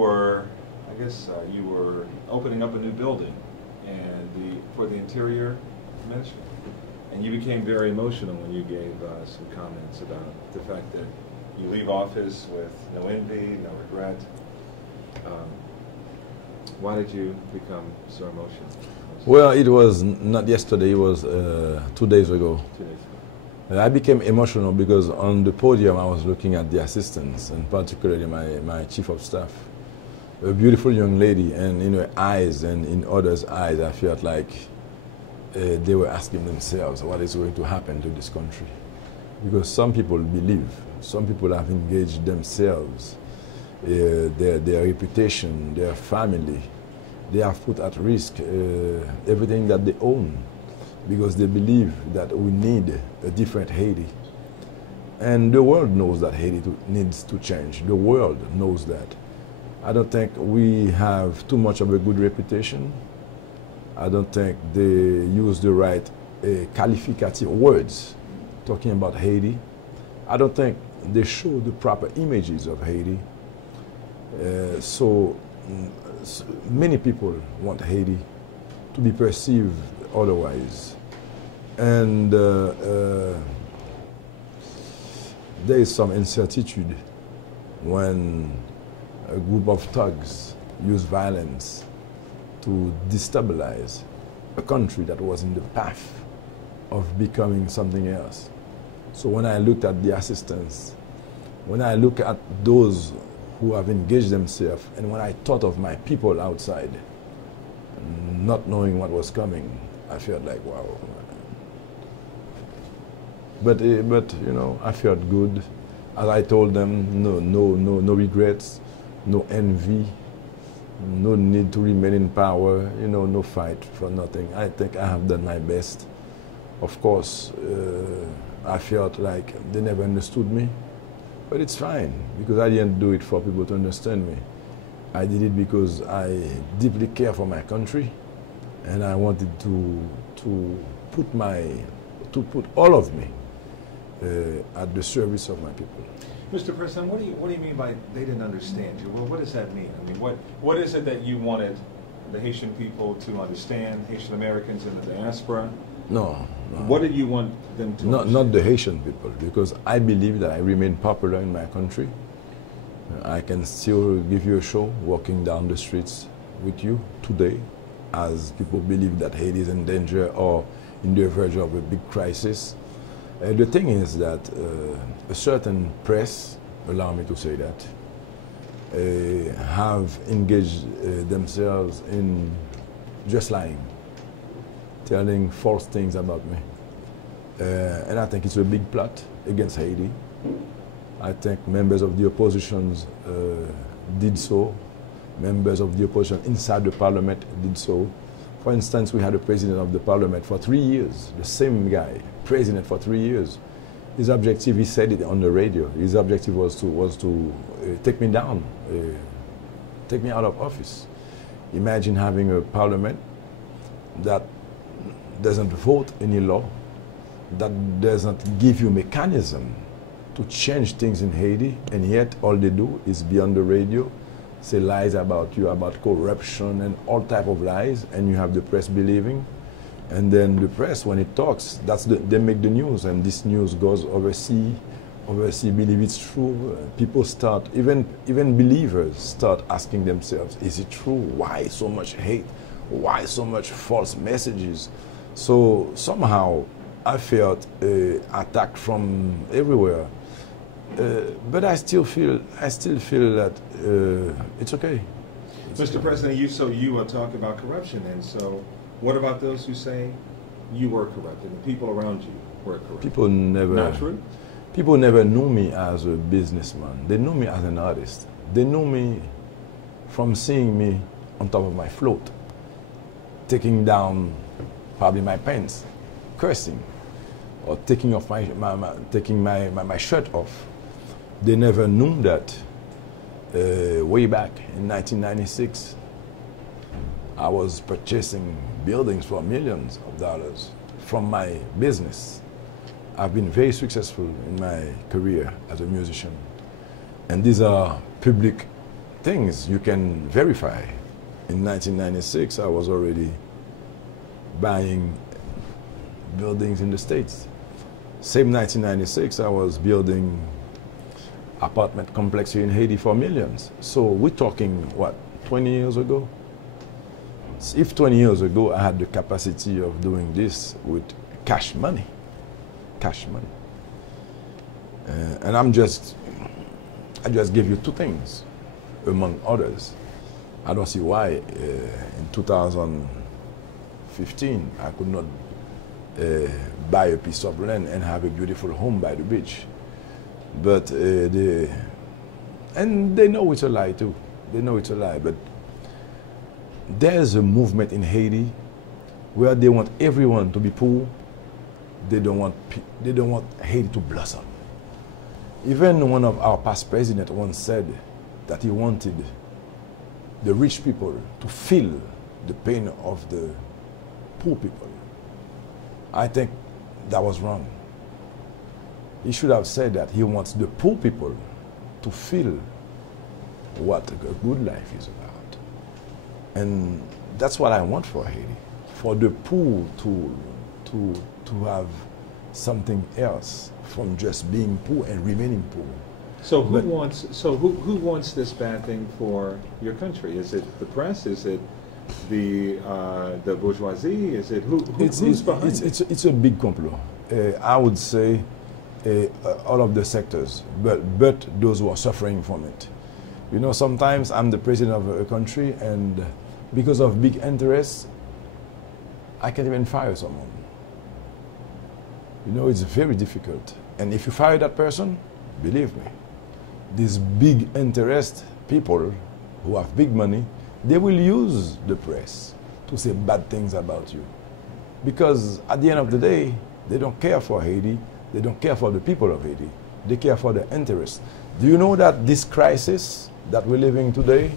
were, I guess, you were opening up a new building and for the interior ministry. And you became very emotional when you gave some comments about the fact that you leave office with no envy, no regret. Why did you become so emotional? Well, it was not yesterday, it was 2 days ago. 2 days ago. I became emotional because on the podium I was looking at the assistants, and particularly my chief of staff, a beautiful young lady, and in her eyes and in others' eyes I felt like they were asking themselves what is going to happen to this country. Because some people believe, some people have engaged themselves, their reputation, their family. They have put at risk everything that they own because they believe that we need a different Haiti. And the world knows that Haiti needs to change. The world knows that. I don't think we have too much of a good reputation. I don't think they use the right qualificative words talking about Haiti. I don't think they show the proper images of Haiti. So many people want Haiti to be perceived otherwise. And there is some incertitude when a group of thugs use violence to destabilize a country that was in the path of becoming something else. So when I looked at the assistants, when I look at those who have engaged themselves, and when I thought of my people outside, not knowing what was coming, I felt like, wow. But you know, I felt good. As I told them, no regrets, no envy, no need to remain in power, you know, no fight for nothing. I think I have done my best. Of course, I felt like they never understood me, but it's fine, because I didn't do it for people to understand me. I did it because I deeply care for my country, and I wanted to put all of me at the service of my people. Mr. President, what do you mean by they didn't understand you? Well, what does that mean? I mean, what is it that you wanted the Haitian people to understand, Haitian Americans in the diaspora? No. What did you want them to understand? Not the Haitian people, because I believe that I remain popular in my country. I can still give you a show walking down the streets with you today, as people believe that Haiti is in danger or in the verge of a big crisis. The thing is that a certain press, allow me to say that, have engaged themselves in just lying, telling false things about me. And I think it's a big plot against Haiti. I think members of the oppositions did so. Members of the opposition inside the parliament did so. For instance, we had a president of the parliament for 3 years, the same guy, president for 3 years. His objective, he said it on the radio, his objective was to take me down, take me out of office. Imagine having a parliament that doesn't vote any law, that doesn't give you mechanism to change things in Haiti, and yet all they do is be on the radio, say lies about you, about corruption and all type of lies, and you have the press believing. And then the press, when it talks, they make the news, and this news goes overseas, believe it's true. People start, even believers start asking themselves, is it true? Why so much hate? Why so much false messages? So somehow I felt attacked from everywhere. But I still feel that it's okay. Mr. President, you are talking about corruption, and so what about those who say you were corrupted and people around you were corrupt? People never. Not true? People never knew me as a businessman. They knew me as an artist. They knew me from seeing me on top of my float, taking down probably my pants, cursing, or taking off my shirt off. They never knew that way back in 1996, I was purchasing buildings for millions of dollars from my business. I've been very successful in my career as a musician. And these are public things you can verify. In 1996, I was already buying buildings in the States. Same 1996, I was building apartment complex here in Haiti for millions. So we're talking, what, 20 years ago? If 20 years ago I had the capacity of doing this with cash money, and I just give you two things, among others. I don't see why in 2015 I could not buy a piece of land and have a beautiful home by the beach. But and they know it's a lie too. They know it's a lie. But there's a movement in Haiti where they want everyone to be poor. They don't want Haiti to blossom. Even one of our past presidents once said that he wanted the rich people to feel the pain of the poor people. I think that was wrong. He should have said that he wants the poor people to feel what a good life is about. And that's what I want for Haiti, for the poor to have something else from just being poor and remaining poor. So who wants this bad thing for your country? Is it the press? Is it the bourgeoisie? Is it who's behind it? It's a big complot. I would say all of the sectors, but those who are suffering from it. You know, sometimes I'm the president of a country, and because of big interests, I can't even fire someone. You know, it's very difficult. And if you fire that person, believe me, these big interest people who have big money, they will use the press to say bad things about you. Because at the end of the day, they don't care for Haiti. They don't care for the people of Haiti. They care for the interest. Do you know that this crisis that we're living today,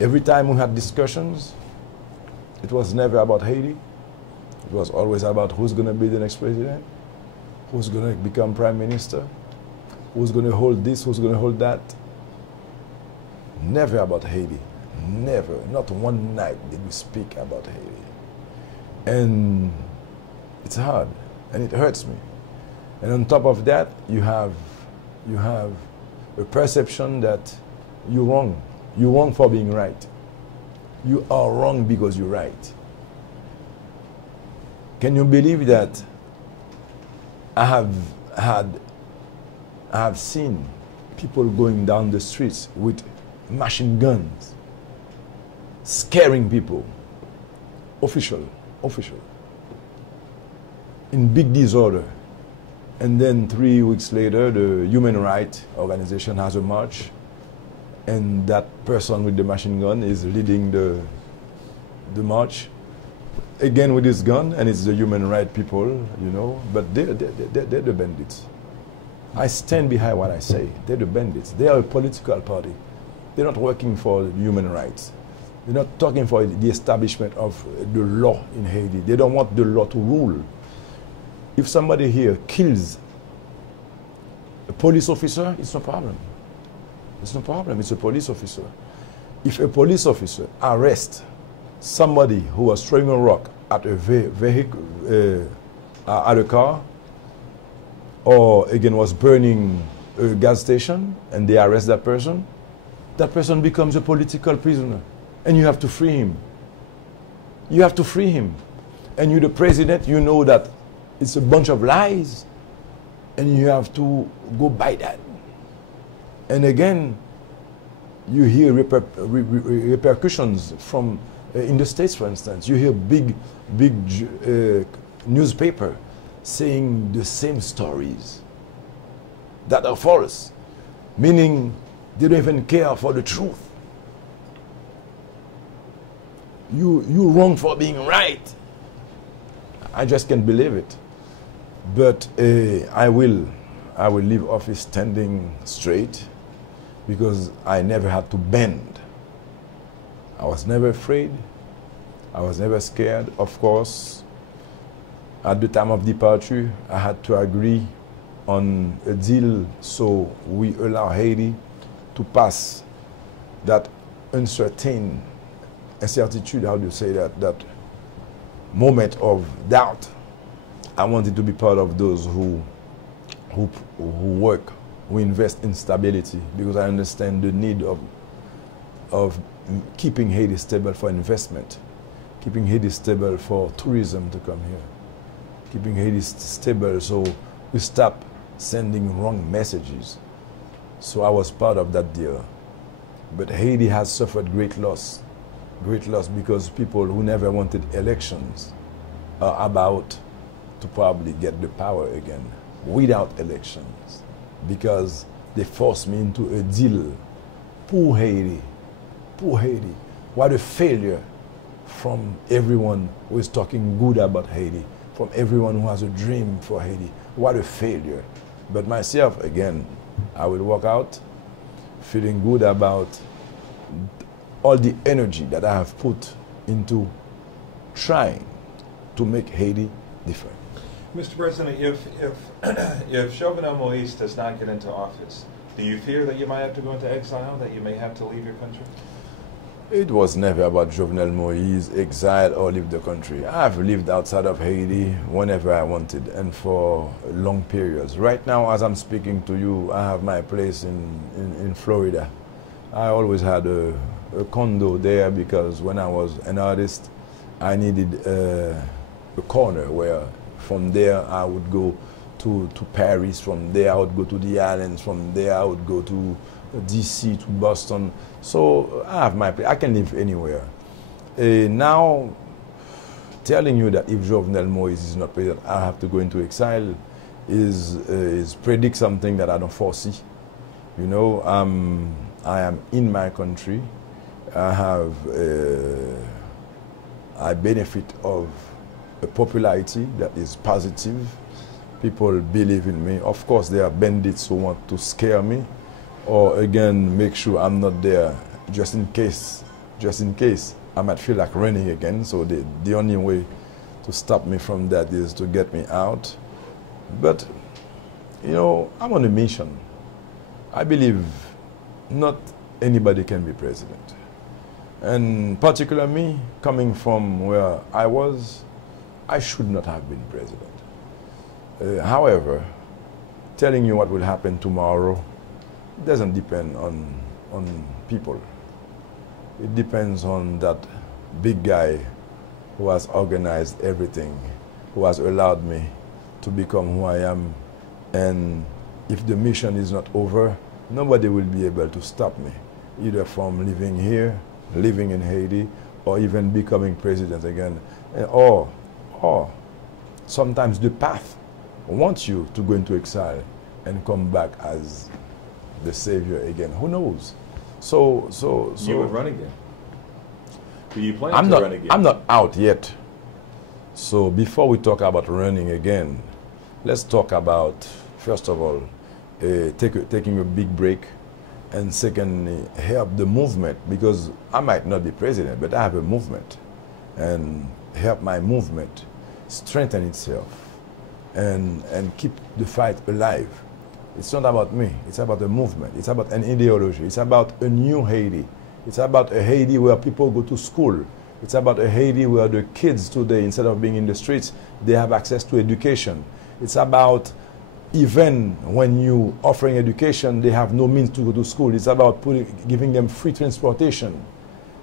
every time we had discussions, it was never about Haiti. It was always about who's going to be the next president, who's going to become prime minister, who's going to hold this, who's going to hold that. Never about Haiti. Never. Not one night did we speak about Haiti. And it's hard, and it hurts me. And on top of that, you have a perception that you're wrong. You're wrong for being right. You are wrong because you're right. Can you believe that I have seen people going down the streets with machine guns, scaring people, official, in big disorder. And then 3 weeks later, the human rights organization has a march, and that person with the machine gun is leading the march, again with his gun, and it's the human rights people, you know, but they're the bandits. I stand behind what I say. They're the bandits. They are a political party. They're not working for human rights. They're not talking for the establishment of the law in Haiti. They don't want the law to rule. If somebody here kills a police officer, it's no problem. It's no problem. It's a police officer. If a police officer arrests somebody who was throwing a rock at a vehicle, at a car, or again was burning a gas station, and they arrest that person becomes a political prisoner, and you have to free him. You have to free him. And you're the president, you know that it's a bunch of lies, and you have to go by that. And again, you hear repercussions from, in the States, for instance, you hear big newspaper saying the same stories that are false, meaning they don't even care for the truth. You're wrong for being right. I just can't believe it. But I will leave office standing straight, because I never had to bend. I was never afraid. I was never scared. Of course, at the time of departure, I had to agree on a deal so we allow Haiti to pass that uncertainty, how do you say that moment of doubt, I wanted to be part of those who work, who invest in stability, because I understand the need of keeping Haiti stable for investment, keeping Haiti stable for tourism to come here, keeping Haiti stable so we stop sending wrong messages. So I was part of that deal. But Haiti has suffered great loss because people who never wanted elections are about to probably get the power again without elections, because they forced me into a deal. Poor Haiti. What a failure from everyone who is talking good about Haiti, from everyone who has a dream for Haiti. What a failure. But myself, again, I will walk out feeling good about all the energy that I have put into trying to make Haiti different. Mr. President, if Jovenel Moïse does not get into office, do you fear that you might have to go into exile, that you may have to leave your country? It was never about Jovenel Moïse, exile or leave the country. I've lived outside of Haiti whenever I wanted and for long periods. Right now, as I'm speaking to you, I have my place in Florida. I always had a condo there because when I was an artist, I needed a corner where from there I would go to Paris, from there I would go to the islands, from there I would go to DC, to Boston. So I have my place. I can live anywhere. Now, telling you that if Jovenel Moïse is not president, I have to go into exile is predict something that I don't foresee. You know, I am in my country. I benefit of a popularity that is positive. People believe in me. Of course, there are bandits who want to scare me, or again, make sure I'm not there just in case I might feel like running again. So the only way to stop me from that is to get me out. But, you know, I'm on a mission. I believe not anybody can be president. And particularly me, coming from where I was, I should not have been president. However, telling you what will happen tomorrow doesn't depend on people. It depends on that big guy who has organized everything, who has allowed me to become who I am. And if the mission is not over, nobody will be able to stop me, either from living here, living in Haiti, or even becoming president again. Or sometimes the path wants you to go into exile and come back as the savior again. Who knows? So you would run again. Do you plan to run again? I'm not out yet. So before we talk about running again, let's talk about, first of all, taking a big break, and secondly, help the movement, because I might not be president, but I have a movement, and help my movement strengthen itself and keep the fight alive. It's not about me, it's about a movement, it's about an ideology, it's about a new Haiti. It's about a Haiti where people go to school. It's about a Haiti where the kids today, instead of being in the streets, they have access to education. It's about, even when you offering education, they have no means to go to school. It's about giving them free transportation.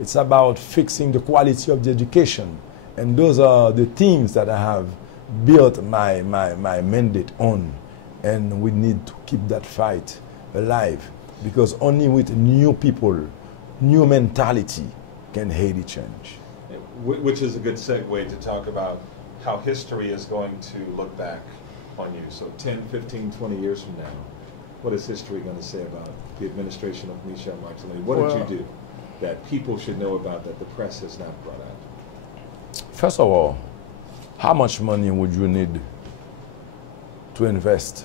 It's about fixing the quality of the education. And those are the themes that I have built my mandate on. And we need to keep that fight alive, because only with new people, new mentality, can Haiti change. Which is a good segue to talk about how history is going to look back on you. So 10, 15, 20 years from now, what is history going to say about the administration of Michel Martelly? What did you do that people should know about that the press has not brought out? First of all, how much money would you need to invest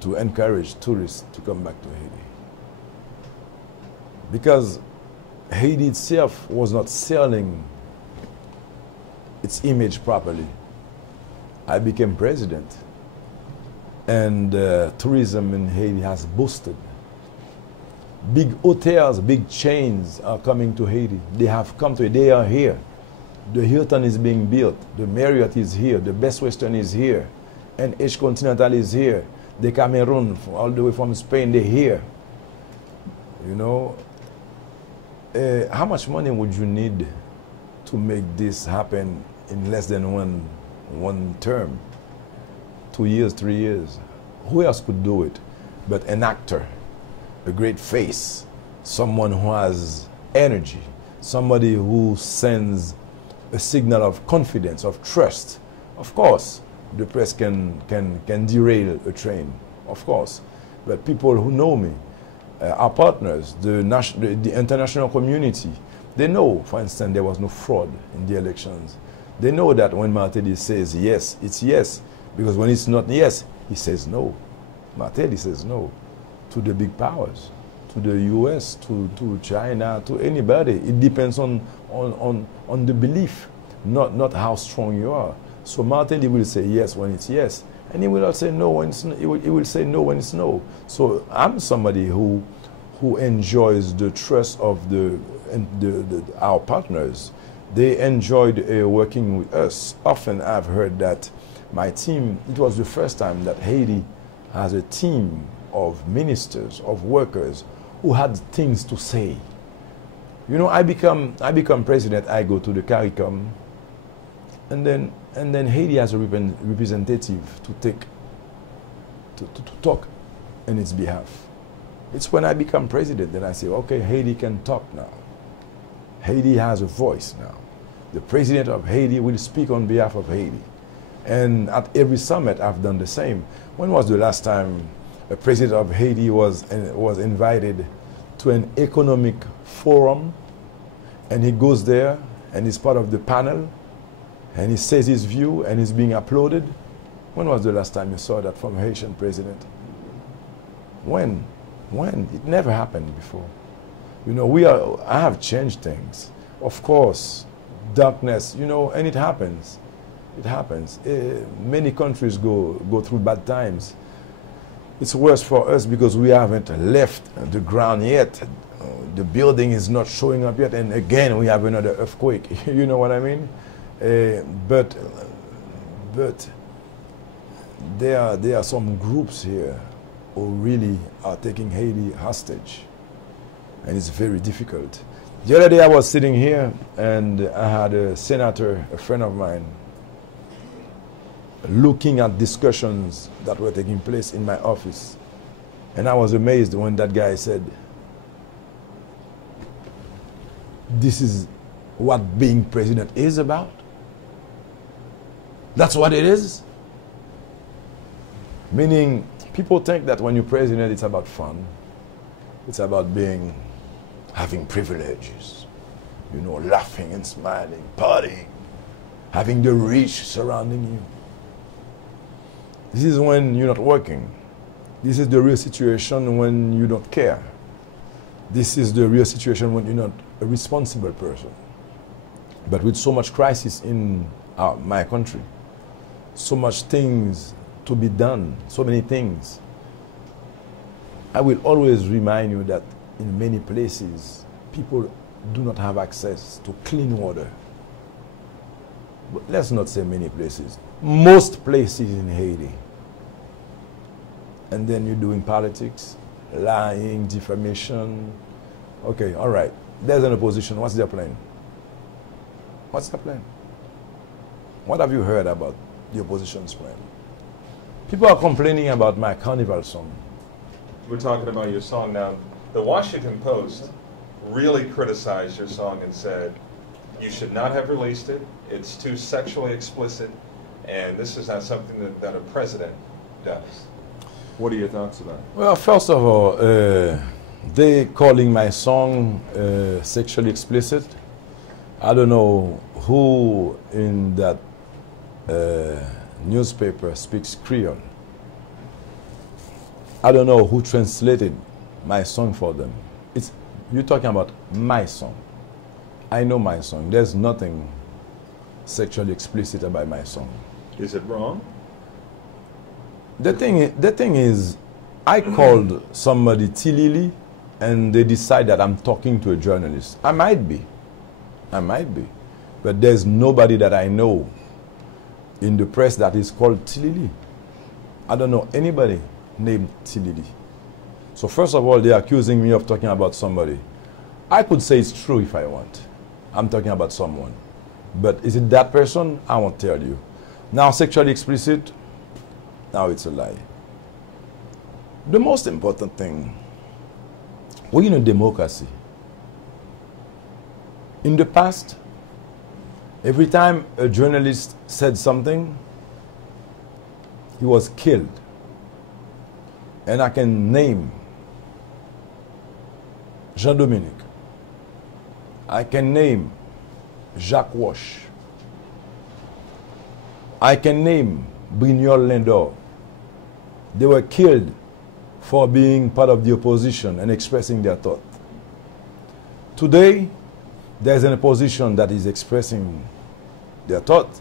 to encourage tourists to come back to Haiti? Because Haiti itself was not selling its image properly. I became president, and tourism in Haiti has boosted. Big hotels, big chains are coming to Haiti. They have come to, they are here. The Hilton is being built. The Marriott is here. The Best Western is here. And H Continental is here. The Cameroon, all the way from Spain, they're here. You know, how much money would you need to make this happen in less than one term? 2 years, 3 years? Who else could do it but an actor, a great face, someone who has energy, somebody who sends a signal of confidence, of trust? Of course, the press can derail a train, of course. But people who know me, our partners, the international community, they know, for instance, there was no fraud in the elections. They know that when Martelly says yes, it's yes. Because when it's not yes, he says no. Martelly says no to the big powers, to the US, to China, to anybody. It depends on the belief, not how strong you are. So Martelly will say yes when it's yes, and he will also say no when it's no. He will say no when it's no. So I'm somebody who enjoys the trust of our partners. They enjoyed working with us. Often I've heard that my team, it was the first time that Haiti has a team of ministers, of workers who had things to say. You know, I become president, I go to the CARICOM, and then Haiti has a representative to talk in its behalf. It's when I become president that I say, okay, Haiti can talk now. Haiti has a voice now. The president of Haiti will speak on behalf of Haiti. And at every summit, I've done the same. When was the last time a president of Haiti was invited to an economic forum, and he goes there and he's part of the panel and he says his view and he's being applauded? When was the last time you saw that from a Haitian president? When? It never happened before. You know, I have changed things. Of course, darkness, you know, and it happens. It happens. Many countries go through bad times. It's worse for us because we haven't left the ground yet. The building is not showing up yet, and again we have another earthquake. You know what I mean? But there are some groups here who really are taking Haiti hostage, and it's very difficult. The other day I was sitting here and I had a senator, a friend of mine, looking at discussions that were taking place in my office. And I was amazed when that guy said, this is what being president is about? That's what it is? Meaning, people think that when you're president, it's about fun. It's about having privileges, you know, laughing and smiling, partying, having the rich surrounding you. This is when you're not working. This is the real situation when you don't care. This is the real situation when you're not a responsible person. But with so much crisis in my country, so much things to be done, so many things, I will always remind you that in many places, people do not have access to clean water. But let's not say many places. Most places in Haiti. And then you're doing politics, lying, defamation. Okay, all right. There's an opposition. What's their plan? What's their plan? What have you heard about the opposition's plan? People are complaining about my carnival song. We're talking about your song now. The Washington Post really criticized your song and said, you should not have released it. It's too sexually explicit, and this is not something that a president does. What are your thoughts about it? Well, first of all, they calling my song sexually explicit. I don't know who in that newspaper speaks Creole. I don't know who translated my song for them. You're talking about my song. I know my song. There's nothing sexually explicit about my song. Is it wrong? The thing is, I called somebody Tilili and they decide that I'm talking to a journalist. I might be. But there's nobody that I know in the press that is called Tilili. I don't know anybody named Tilili. So first of all, they're accusing me of talking about somebody. I could say it's true if I want. I'm talking about someone. But is it that person? I won't tell you. Now, sexually explicit, now it's a lie. The most important thing, we're in a democracy. In the past, every time a journalist said something, he was killed. And I can name Jean-Dominique. I can name Jacques Wash. I can name Brignol Lindor. They were killed for being part of the opposition and expressing their thought. Today, there's an opposition that is expressing their thought,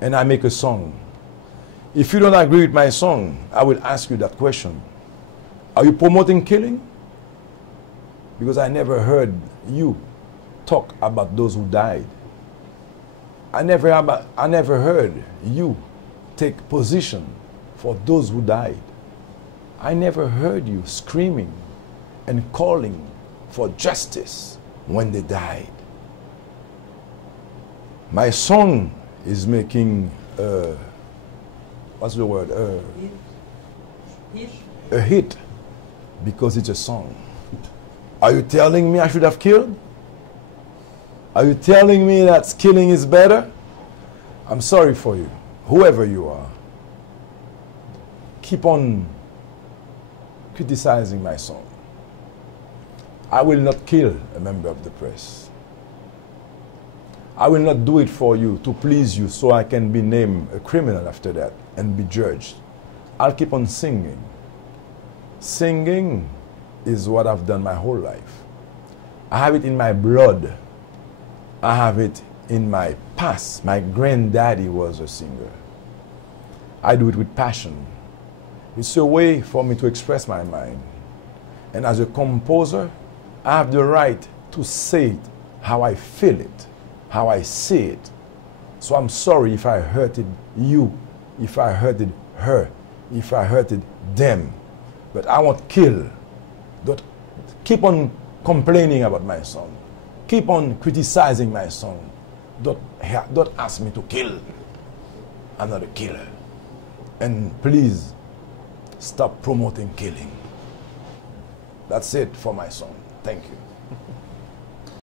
and I make a song. If you don't agree with my song, I will ask you that question. Are you promoting killing? Because I never heard you talk about those who died. I never heard you take position for those who died. I never heard you screaming and calling for justice when they died. My song is making, what's the word? A hit because it's a song. Are you telling me I should have killed? Are you telling me that killing is better? I'm sorry for you, whoever you are. Keep on criticizing my song. I will not kill a member of the press. I will not do it for you, to please you, so I can be named a criminal after that and be judged. I'll keep on singing. Singing is what I've done my whole life. I have it in my blood. I have it in my past. My granddaddy was a singer. I do it with passion. It's a way for me to express my mind. And as a composer, I have the right to say it how I feel it, how I see it. So I'm sorry if I hurted you, if I hurted her, if I hurted them. But I won't kill. Don't keep on complaining about my song. Keep on criticizing my song. Don't ask me to kill. I'm not a killer. And please stop promoting killing. That's it for my song. Thank you.